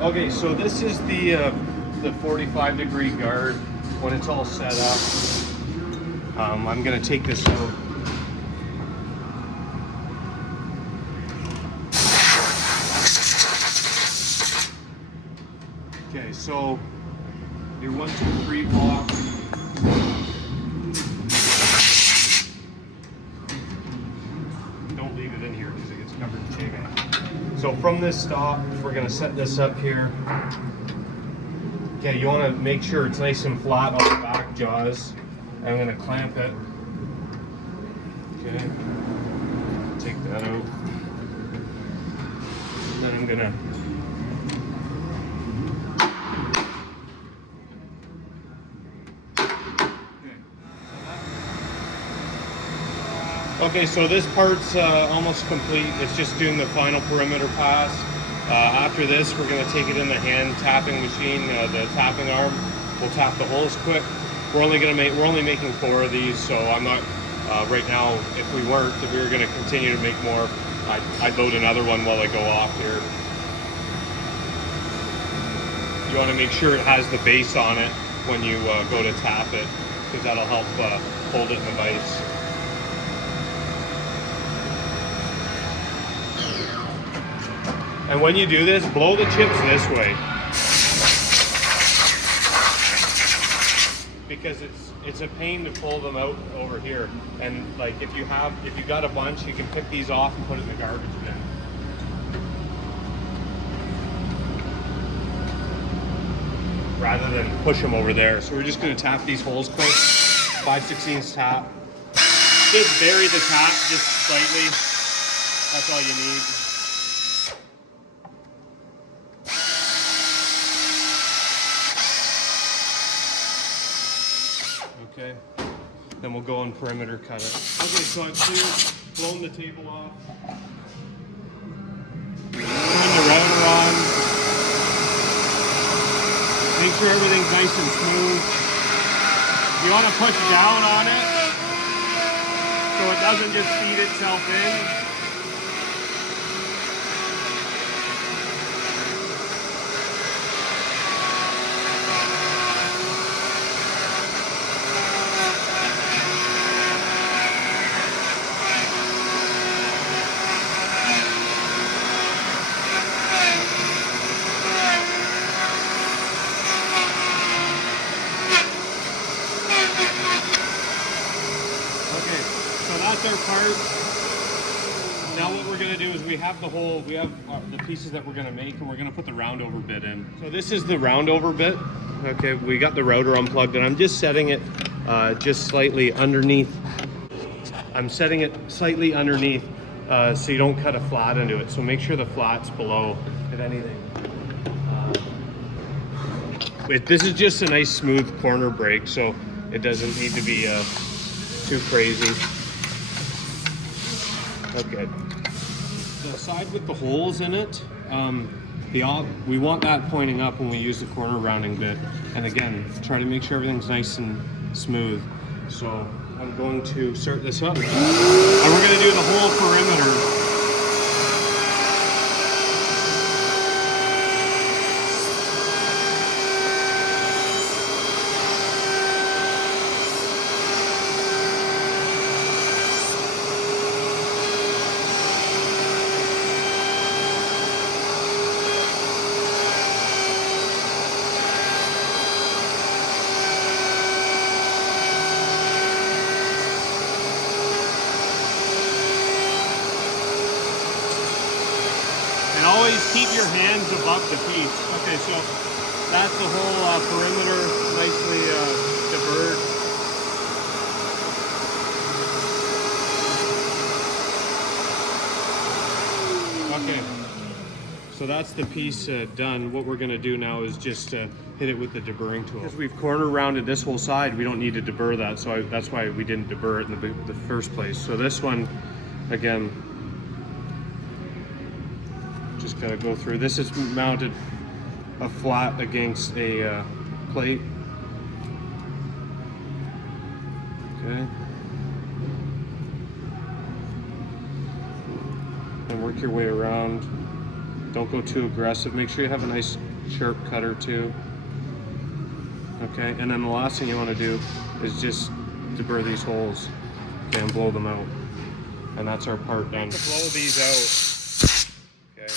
Okay, so this is the 45-degree guard when it's all set up. I'm gonna take this out. Okay, so your 1, 2, 3 block. Don't leave it in here because it gets covered in chain. So from this stop, we're going to set this up here. Okay, you want to make sure it's nice and flat on the back jaws. I'm going to clamp it. Okay, take that out. And then I'm going to Okay, so this part's almost complete. It's just doing the final perimeter pass. After this, we're going to take it in the hand tapping machine, the tapping arm. We'll tap the holes quick. We're only making 4 of these, so I'm not right now. If we were going to continue to make more, I'd load another one while I go off here. You want to make sure it has the base on it when you go to tap it, because that'll help hold it in the vise. And when you do this, blow the chips this way, because it's a pain to pull them out over here. And like if you got a bunch, you can pick these off and put it in the garbage bin. Rather than push them over there. So we're just going to tap these holes quick, 5/16 tap. Just bury the tap just slightly. That's all you need. Okay, then we'll go and perimeter cut it. Okay, so I've cleared, blown the table off. Turn the router on. Make sure everything's nice and smooth. You want to push down on it so it doesn't just feed itself in. That's our part. Now what we're going to do is we have the pieces that we're going to make, and we're going to put the round over bit in. So this is the round over bit. Okay, we got the router unplugged, and I'm just setting it just slightly underneath. I'm setting it slightly underneath so you don't cut a flat into it. So make sure the flat's below, if anything. This is just a nice smooth corner break, so it doesn't need to be too crazy. Okay. The side with the holes in it, we want that pointing up when we use the corner rounding bit. And again, try to make sure everything's nice and smooth. So I'm going to start this up. And we're going to do the whole perimeter. And always keep your hands above the piece. Okay, so that's the whole perimeter nicely diverted. Okay, so that's the piece done. What we're going to do now is just hit it with the deburring tool. Because we've corner rounded this whole side, we don't need to deburr that, so that's why we didn't deburr it in the first place. So this one, again, just gotta go through. This is mounted a flat against a plate. Okay. And work your way around. Don't go too aggressive. Make sure you have a nice sharp cutter too. Okay, and then the last thing you want to do is just deburr these holes, okay, and blow them out. And that's our part done. To blow these out, okay.